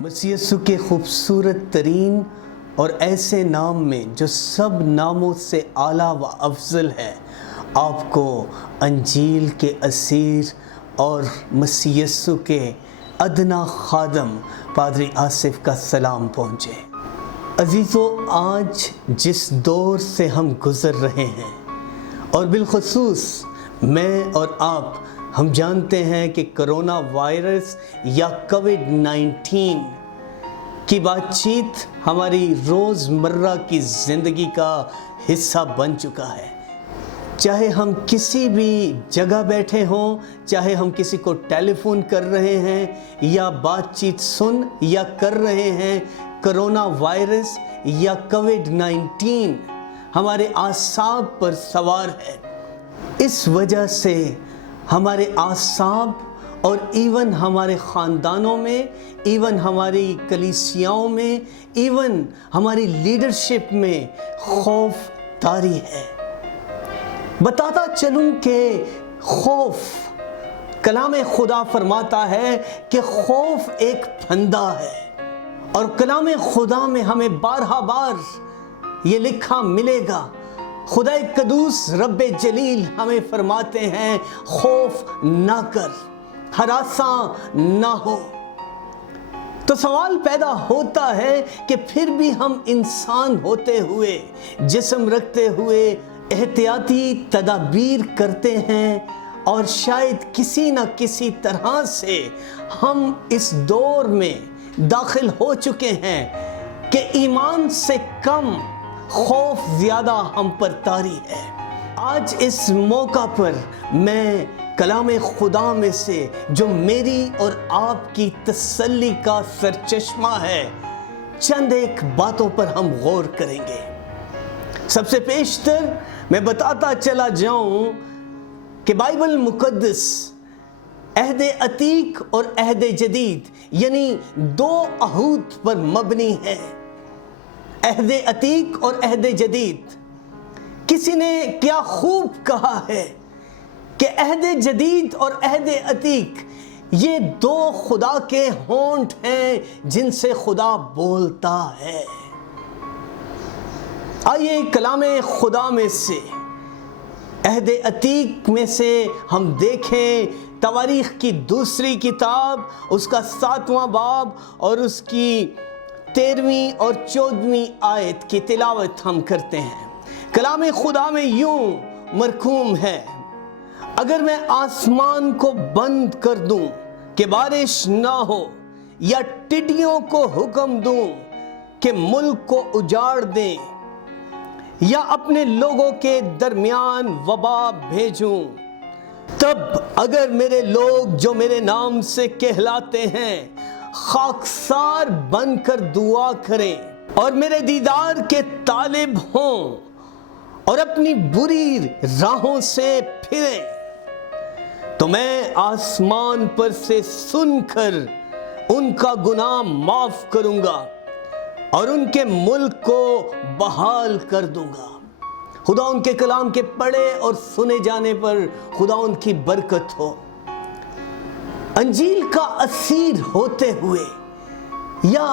مسیح یسوع کے خوبصورت ترین اور ایسے نام میں جو سب ناموں سے اعلیٰ و افضل ہے، آپ کو انجیل کے اسیر اور مسیح یسوع کے ادنا خادم پادری آصف کا سلام پہنچے۔ عزیزو، آج جس دور سے ہم گزر رہے ہیں اور بالخصوص میں اور آپ، ہم جانتے ہیں کہ کرونا وائرس یا کووڈ-19 کی بات چیت ہماری روزمرہ کی زندگی کا حصہ بن چکا ہے۔ چاہے ہم کسی بھی جگہ بیٹھے ہوں، چاہے ہم کسی کو ٹیلی فون کر رہے ہیں یا بات چیت سن یا کر رہے ہیں، کرونا وائرس یا کووڈ-19 ہمارے اعصاب پر سوار ہے۔ اس وجہ سے ہمارے اعصاب اور ایون ہمارے خاندانوں میں، ایون ہماری کلیسیاؤں میں، ایون ہماری لیڈرشپ میں خوف طاری ہے۔ بتاتا چلوں کہ خوف، کلام خدا فرماتا ہے کہ خوف ایک پھندا ہے، اور کلام خدا میں ہمیں بارہا بار یہ لکھا ملے گا۔ خدا قدوس رب جلیل ہمیں فرماتے ہیں، خوف نہ کر، ہراساں نہ ہو۔ تو سوال پیدا ہوتا ہے کہ پھر بھی ہم انسان ہوتے ہوئے، جسم رکھتے ہوئے احتیاطی تدابیر کرتے ہیں، اور شاید کسی نہ کسی طرح سے ہم اس دور میں داخل ہو چکے ہیں کہ ایمان سے کم خوف زیادہ ہم پر طاری ہے۔ آج اس موقع پر میں کلام خدا میں سے، جو میری اور آپ کی تسلی کا سرچشمہ ہے، چند ایک باتوں پر ہم غور کریں گے۔ سب سے پیشتر میں بتاتا چلا جاؤں کہ بائبل مقدس عہد عتیق اور عہد جدید یعنی دو عہد پر مبنی ہے۔ عہد عتیق اور عہد جدید، کسی نے کیا خوب کہا ہے کہ عہد جدید اور عہد عتیق یہ دو خدا کے ہونٹ ہیں جن سے خدا بولتا ہے۔ آئیے کلام خدا میں سے، عہد عتیق میں سے ہم دیکھیں تواریخ کی دوسری کتاب، اس کا 7واں باب اور اس کی 13ویں اور 14ویں آیت کی تلاوت ہم کرتے ہیں۔ کلام خدا میں یوں مرقوم ہے، اگر میں آسمان کو بند کر دوں کہ بارش نہ ہو، یا ٹڈیوں کو حکم دوں کہ ملک کو اجاڑ دیں، یا اپنے لوگوں کے درمیان وبا بھیجوں، تب اگر میرے لوگ جو میرے نام سے کہلاتے ہیں خاکسار بن کر دعا کریں اور میرے دیدار کے طالب ہوں اور اپنی بری راہوں سے پھریں، تو میں آسمان پر سے سن کر ان کا گناہ معاف کروں گا اور ان کے ملک کو بحال کر دوں گا۔ خدا ان کے کلام کے پڑھے اور سنے جانے پر خدا ان کی برکت ہو۔ انجیل کا اسیر ہوتے ہوئے، یا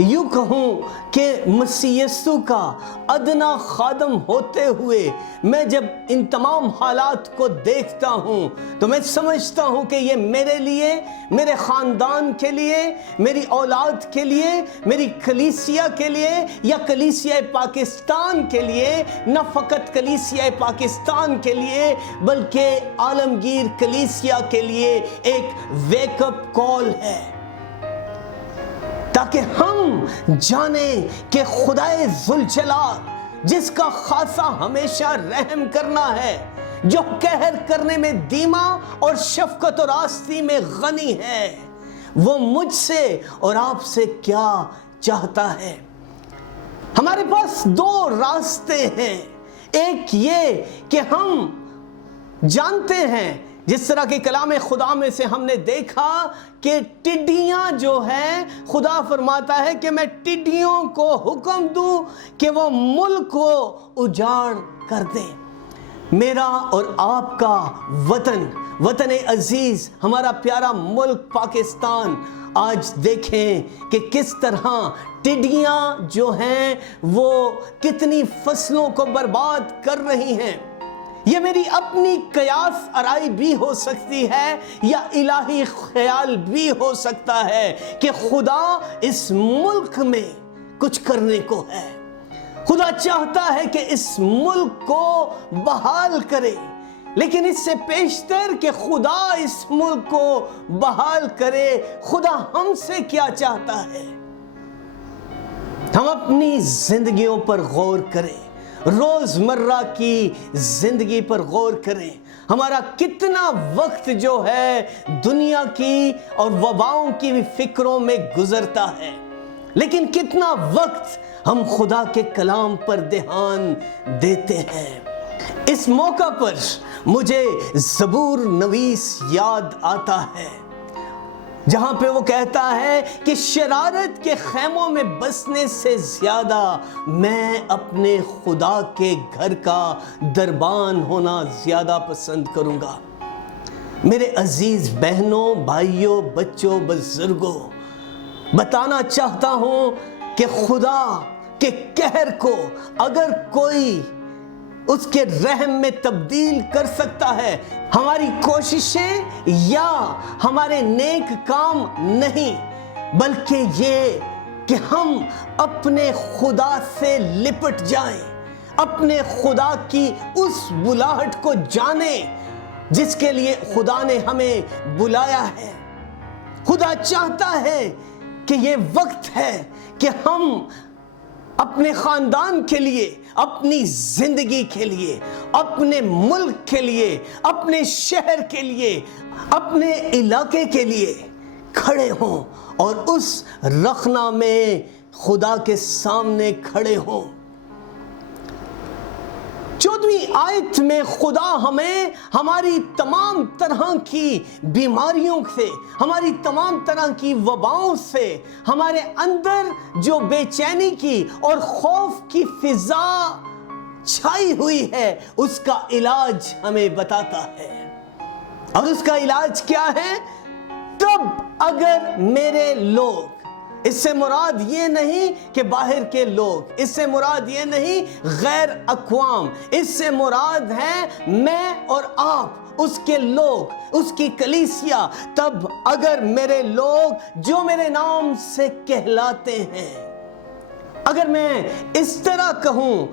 یوں کہوں کہ مسیح یسوع کا ادنا خادم ہوتے ہوئے، میں جب ان تمام حالات کو دیکھتا ہوں تو میں سمجھتا ہوں کہ یہ میرے لیے، میرے خاندان کے لیے، میری اولاد کے لیے، میری کلیسیا کے لیے یا کلیسیا پاکستان کے لیے، نہ فقط کلیسیا پاکستان کے لیے بلکہ عالمگیر کلیسیا کے لیے ایک ویک اپ کال ہے، تاکہ ہم جانیں کہ خدائے ذوالجلال، جس کا خاصہ ہمیشہ رحم کرنا ہے، جو قہر کرنے میں دھیما اور شفقت اور راستی میں غنی ہے، وہ مجھ سے اور آپ سے کیا چاہتا ہے۔ ہمارے پاس دو راستے ہیں، ایک یہ کہ ہم جانتے ہیں، جس طرح کہ کلام خدا میں سے ہم نے دیکھا کہ ٹڈیاں جو ہیں، خدا فرماتا ہے کہ میں ٹڈیوں کو حکم دوں کہ وہ ملک کو اجاڑ کر دیں۔ میرا اور آپ کا وطن عزیز، ہمارا پیارا ملک پاکستان، آج دیکھیں کہ کس طرح ٹڈیاں جو ہیں وہ کتنی فصلوں کو برباد کر رہی ہیں۔ یہ میری اپنی قیاس آرائی بھی ہو سکتی ہے یا الہی خیال بھی ہو سکتا ہے کہ خدا اس ملک میں کچھ کرنے کو ہے۔ خدا چاہتا ہے کہ اس ملک کو بحال کرے، لیکن اس سے پیشتر کہ خدا اس ملک کو بحال کرے، خدا ہم سے کیا چاہتا ہے؟ ہم اپنی زندگیوں پر غور کریں، روزمرہ کی زندگی پر غور کریں۔ ہمارا کتنا وقت جو ہے دنیا کی اور وباؤں کی فکروں میں گزرتا ہے، لیکن کتنا وقت ہم خدا کے کلام پر دھیان دیتے ہیں۔ اس موقع پر مجھے زبور نویس یاد آتا ہے، جہاں پہ وہ کہتا ہے کہ شرارت کے خیموں میں بسنے سے زیادہ میں اپنے خدا کے گھر کا دربان ہونا زیادہ پسند کروں گا۔ میرے عزیز بہنوں، بھائیوں، بچوں، بزرگوں، بتانا چاہتا ہوں کہ خدا کے قہر کو اگر کوئی اس کے رحم میں تبدیل کر سکتا ہے، ہماری کوششیں یا ہمارے نیک کام نہیں، بلکہ یہ کہ ہم اپنے خدا سے لپٹ جائیں، اپنے خدا کی اس بلاہٹ کو جانیں جس کے لیے خدا نے ہمیں بلایا ہے۔ خدا چاہتا ہے کہ یہ وقت ہے کہ ہم اپنے خاندان کے لیے، اپنی زندگی کے لیے، اپنے ملک کے لیے، اپنے شہر کے لیے، اپنے علاقے کے لیے کھڑے ہوں اور اس رخنہ میں خدا کے سامنے کھڑے ہوں۔ 14ویں آیت میں خدا ہمیں ہماری تمام طرح کی بیماریوں سے، ہماری تمام طرح کی وباؤں سے، ہمارے اندر جو بے چینی کی اور خوف کی فضا چھائی ہوئی ہے، اس کا علاج ہمیں بتاتا ہے۔ اور اس کا علاج کیا ہے؟ تب اگر میرے لوگ، اس سے مراد یہ نہیں کہ باہر کے لوگ، اس سے مراد یہ نہیں غیر اقوام، اس سے مراد ہے میں اور آپ، اس کے لوگ، اس کی کلیسیا۔ تب اگر میرے لوگ جو میرے نام سے کہلاتے ہیں، اگر میں اس طرح کہوں،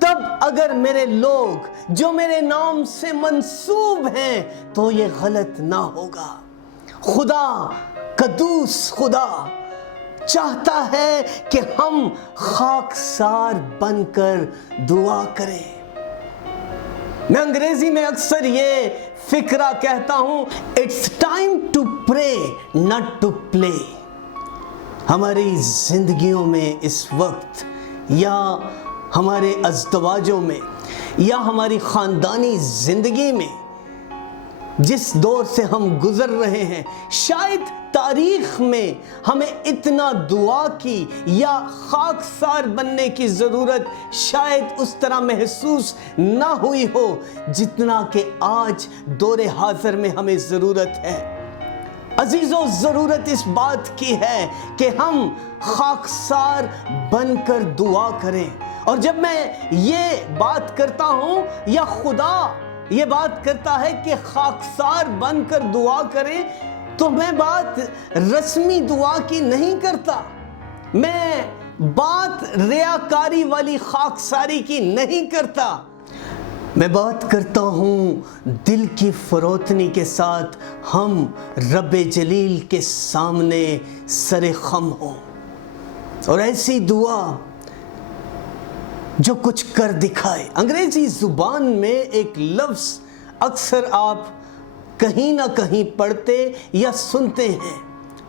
تب اگر میرے لوگ جو میرے نام سے منسوب ہیں، تو یہ غلط نہ ہوگا۔ خدا قدوس خدا چاہتا ہے کہ ہم خاکسار بن کر دعا کریں۔ میں انگریزی میں اکثر یہ فقرہ کہتا ہوں، It's time to pray, not to play۔ ہماری زندگیوں میں اس وقت، یا ہمارے ازدواجوں میں، یا ہماری خاندانی زندگی میں، جس دور سے ہم گزر رہے ہیں، شاید تاریخ میں ہمیں اتنا دعا کی یا خاکسار بننے کی ضرورت شاید اس طرح محسوس نہ ہوئی ہو جتنا کہ آج دور حاضر میں ہمیں ضرورت ہے۔ عزیزو، ضرورت اس بات کی ہے کہ ہم خاکسار بن کر دعا کریں۔ اور جب میں یہ بات کرتا ہوں یا خدا یہ بات کرتا ہے کہ خاکسار بن کر دعا کریں، تو میں بات رسمی دعا کی نہیں کرتا، میں بات ریاکاری والی خاکساری کی نہیں کرتا، میں بات کرتا ہوں دل کی فروتنی کے ساتھ ہم رب جلیل کے سامنے سر خم ہوں، اور ایسی دعا جو کچھ کر دکھائے۔ انگریزی زبان میں ایک لفظ اکثر آپ کہیں نہ کہیں پڑھتے یا سنتے ہیں،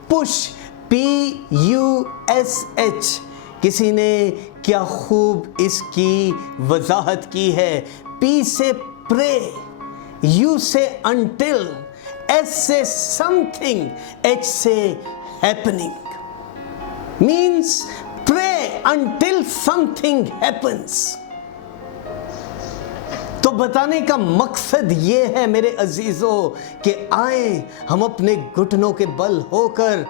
پش، PUSH۔ کسی نے کیا خوب اس کی وضاحت کی ہے۔ P سے pray، U سے until، S سے something، H سے happening۔ means pray until something happens۔ تو بتانے کا مقصد یہ ہے میرے عزیزو کہ آئیں ہم اپنے گھٹنوں کے بل ہو کر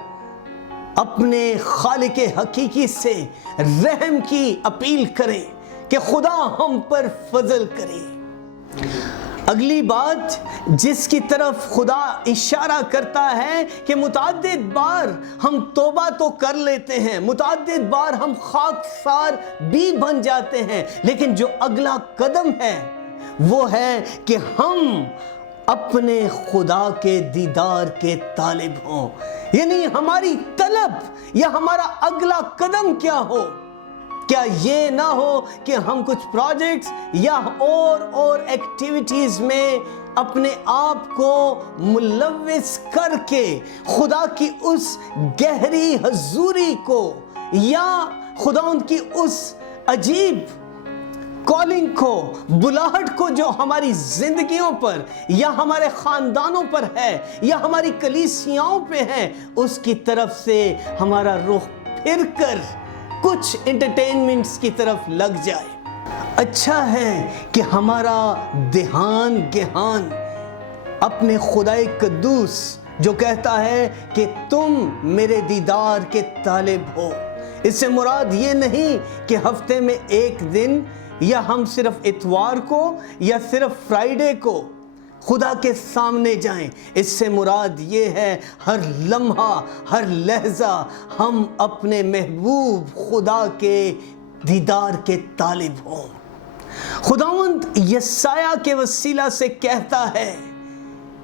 اپنے خالق حقیقی سے رحم کی اپیل کریں کہ خدا ہم پر فضل کرے۔ اگلی بات جس کی طرف خدا اشارہ کرتا ہے کہ متعدد بار ہم توبہ تو کر لیتے ہیں، متعدد بار ہم خاکسار بھی بن جاتے ہیں، لیکن جو اگلا قدم ہے وہ ہے کہ ہم اپنے خدا کے دیدار کے طالب ہوں۔ یعنی ہماری طلب یا ہمارا اگلا قدم کیا ہو؟ کیا یہ نہ ہو کہ ہم کچھ پروجیکٹس یا اور ایکٹیویٹیز میں اپنے آپ کو ملوث کر کے خدا کی اس گہری حضوری کو یا خدا ان کی اس عجیب کالنگ کو، بلاہٹ کو جو ہماری زندگیوں پر یا ہمارے خاندانوں پر ہے یا ہماری کلیسیاؤں پہ ہے، اس کی طرف سے ہمارا رخ پھر کر کچھ انٹرٹینمنٹس کی طرف لگ جائے۔ اچھا ہے کہ ہمارا دھیان گہان اپنے خدائے قدوس جو کہتا ہے کہ تم میرے دیدار کے طالب ہو، اس سے مراد یہ نہیں کہ ہفتے میں ایک دن یا ہم صرف اتوار کو یا صرف فرائیڈے کو خدا کے سامنے جائیں۔ اس سے مراد یہ ہے ہر لمحہ ہر لحظہ ہم اپنے محبوب خدا کے دیدار کے طالب ہوں۔ خداوند یسایہ کے وسیلہ سے کہتا ہے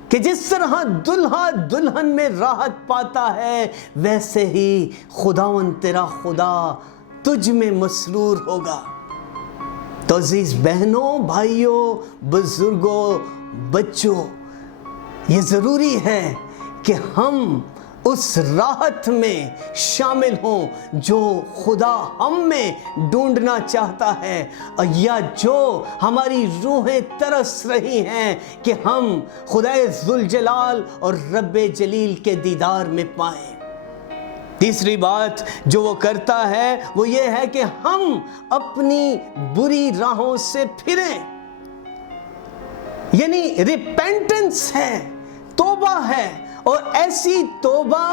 کہ جس طرح دلہا دلہن میں راحت پاتا ہے، ویسے ہی خداوند تیرا خدا تجھ میں مسرور ہوگا۔ تو عزیز بہنوں، بھائیوں، بزرگوں، بچوں، یہ ضروری ہے کہ ہم اس راحت میں شامل ہوں جو خدا ہم میں ڈھونڈنا چاہتا ہے، یا جو ہماری روحیں ترس رہی ہیں کہ ہم خدائے ذوالجلال اور رب جلیل کے دیدار میں پائیں۔ تیسری بات جو وہ کرتا ہے وہ یہ ہے کہ ہم اپنی بری راہوں سے پھریں، یعنی ریپینٹنس ہے، توبہ ہے، اور ایسی توبہ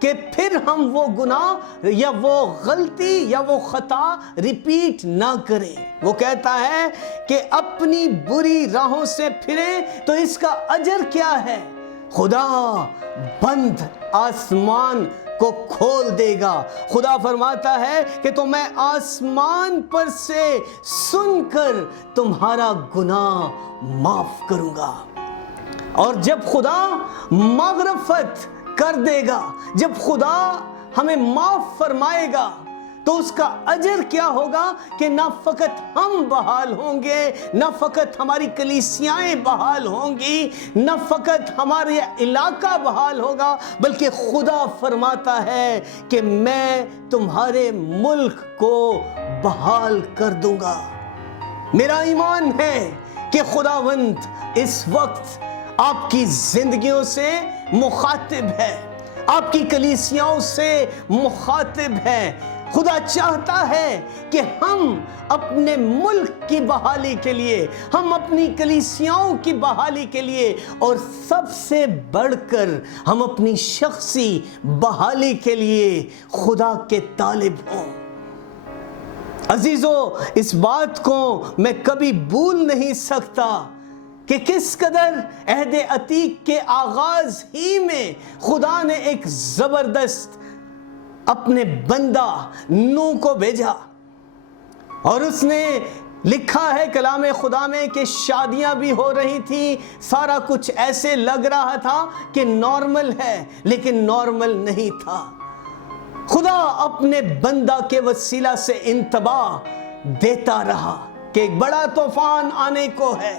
کہ پھر ہم وہ گناہ یا وہ غلطی یا وہ خطا ریپیٹ نہ کریں۔ وہ کہتا ہے کہ اپنی بری راہوں سے پھریں تو اس کا اجر کیا ہے؟ خدا بند آسمان کو کھول دے گا۔ خدا فرماتا ہے کہ تو میں آسمان پر سے سن کر تمہارا گناہ معاف کروں گا۔ اور جب خدا مغفرت کر دے گا، جب خدا ہمیں معاف فرمائے گا، تو اس کا اجر کیا ہوگا کہ نہ فقط ہم بحال ہوں گے، نہ فقط ہماری کلیسیائیں بحال ہوں گی، نہ فقط ہمارے علاقہ بحال ہوگا، بلکہ خدا فرماتا ہے کہ میں تمہارے ملک کو بحال کر دوں گا۔ میرا ایمان ہے کہ خداوند اس وقت آپ کی زندگیوں سے مخاطب ہے، آپ کی کلیسیاؤں سے مخاطب ہے۔ خدا چاہتا ہے کہ ہم اپنے ملک کی بحالی کے لیے، ہم اپنی کلیسیاؤں کی بحالی کے لیے، اور سب سے بڑھ کر ہم اپنی شخصی بحالی کے لیے خدا کے طالب ہوں۔ عزیزو، اس بات کو میں کبھی بھول نہیں سکتا کہ کس قدر عہد عتیق کے آغاز ہی میں خدا نے ایک زبردست اپنے بندہ نوح کو بھیجا، اور اس نے لکھا ہے کلام خدا میں کہ شادیاں بھی ہو رہی تھی، سارا کچھ ایسے لگ رہا تھا کہ نارمل ہے، لیکن نارمل نہیں تھا۔ خدا اپنے بندہ کے وسیلہ سے انتباہ دیتا رہا کہ ایک بڑا طوفان آنے کو ہے۔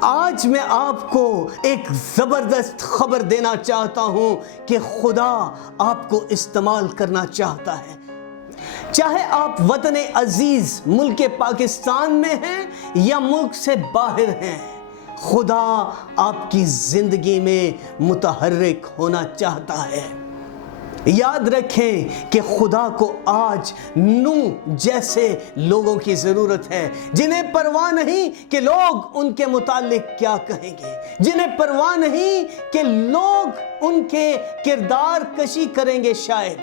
آج میں آپ کو ایک زبردست خبر دینا چاہتا ہوں کہ خدا آپ کو استعمال کرنا چاہتا ہے۔ چاہے آپ وطن عزیز ملک پاکستان میں ہیں یا ملک سے باہر ہیں، خدا آپ کی زندگی میں متحرک ہونا چاہتا ہے۔ یاد رکھیں کہ خدا کو آج نوح جیسے لوگوں کی ضرورت ہے، جنہیں پرواہ نہیں کہ لوگ ان کے متعلق کیا کہیں گے، جنہیں پرواہ نہیں کہ لوگ ان کے کردار کشی کریں گے شاید،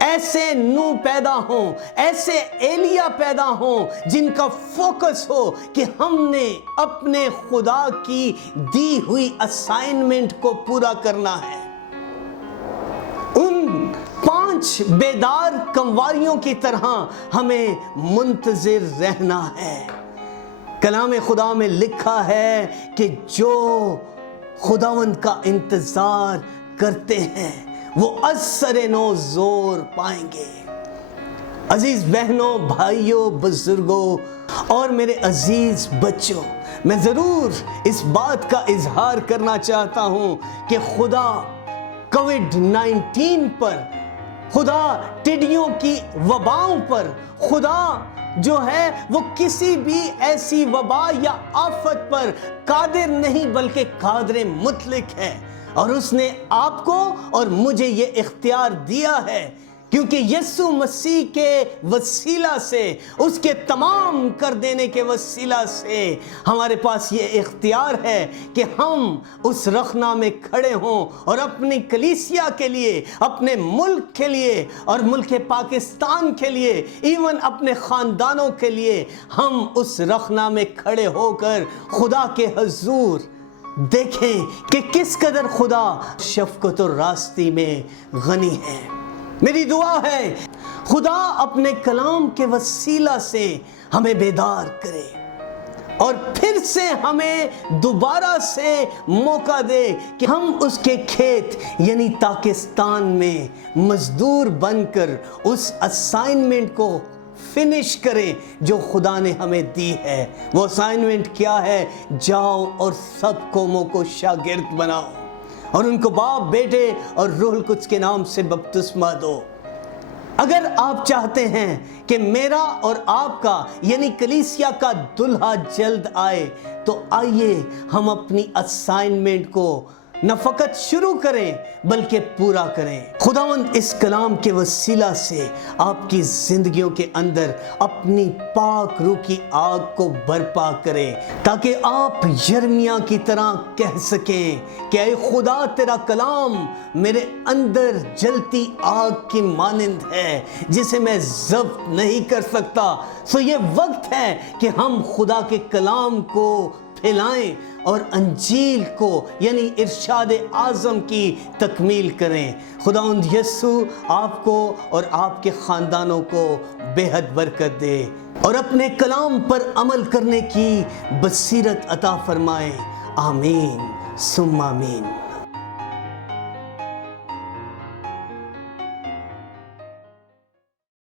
ایسے نوح پیدا ہوں، ایسے ایلیا پیدا ہوں جن کا فوکس ہو کہ ہم نے اپنے خدا کی دی ہوئی اسائنمنٹ کو پورا کرنا ہے۔ ان 5 بیدار کمواریوں کی طرح ہمیں منتظر رہنا ہے۔ کلام خدا میں لکھا ہے کہ جو خداوند کا انتظار کرتے ہیں وہ اثر نو زور پائیں گے۔ عزیز بہنوں، بھائیوں، بزرگوں اور میرے عزیز بچوں، میں ضرور اس بات کا اظہار کرنا چاہتا ہوں کہ خدا کووڈ-19 پر، خدا ٹڈیوں کی وباؤں پر، خدا جو ہے وہ کسی بھی ایسی وبا یا آفت پر قادر نہیں بلکہ قادر مطلق ہے، اور اس نے آپ کو اور مجھے یہ اختیار دیا ہے کیونکہ یسوع مسیح کے وسیلہ سے، اس کے تمام کر دینے کے وسیلہ سے ہمارے پاس یہ اختیار ہے کہ ہم اس رخنہ میں کھڑے ہوں اور اپنی کلیسیا کے لیے، اپنے ملک کے لیے اور ملک پاکستان کے لیے، ایون اپنے خاندانوں کے لیے، ہم اس رخنہ میں کھڑے ہو کر خدا کے حضور دیکھیں کہ کس قدر خدا شفقت و راستی میں غنی ہے۔ میری دعا ہے خدا اپنے کلام کے وسیلہ سے ہمیں بیدار کرے اور پھر سے ہمیں دوبارہ سے موقع دے کہ ہم اس کے کھیت یعنی پاکستان میں مزدور بن کر اس اسائنمنٹ کو فنش کریں جو خدا نے ہمیں دی ہے۔ وہ اسائنمنٹ کیا ہے؟ جاؤ اور سب قوموں کو شاگرد بناؤ اور ان کو باپ، بیٹے اور روح القدس کے نام سے بپتسمہ دو۔ اگر آپ چاہتے ہیں کہ میرا اور آپ کا یعنی کلیسیا کا دلہا جلد آئے تو آئیے ہم اپنی اسائنمنٹ کو نہ فقط شروع کریں بلکہ پورا کریں۔ خداوند اس کلام کے وسیلہ سے آپ کی زندگیوں کے اندر اپنی پاک روح کی آگ کو برپا کرے تاکہ آپ یرمیاہ کی طرح کہہ سکیں کہ اے خدا، تیرا کلام میرے اندر جلتی آگ کی مانند ہے جسے میں ضبط نہیں کر سکتا۔ سو یہ وقت ہے کہ ہم خدا کے کلام کو پھیلائیں اور انجیل کو یعنی ارشاد اعظم کی تکمیل کریں۔ خداوند یسوع آپ کو اور آپ کے خاندانوں کو بے حد برکت دے اور اپنے کلام پر عمل کرنے کی بصیرت عطا فرمائے۔ آمین ثم آمین۔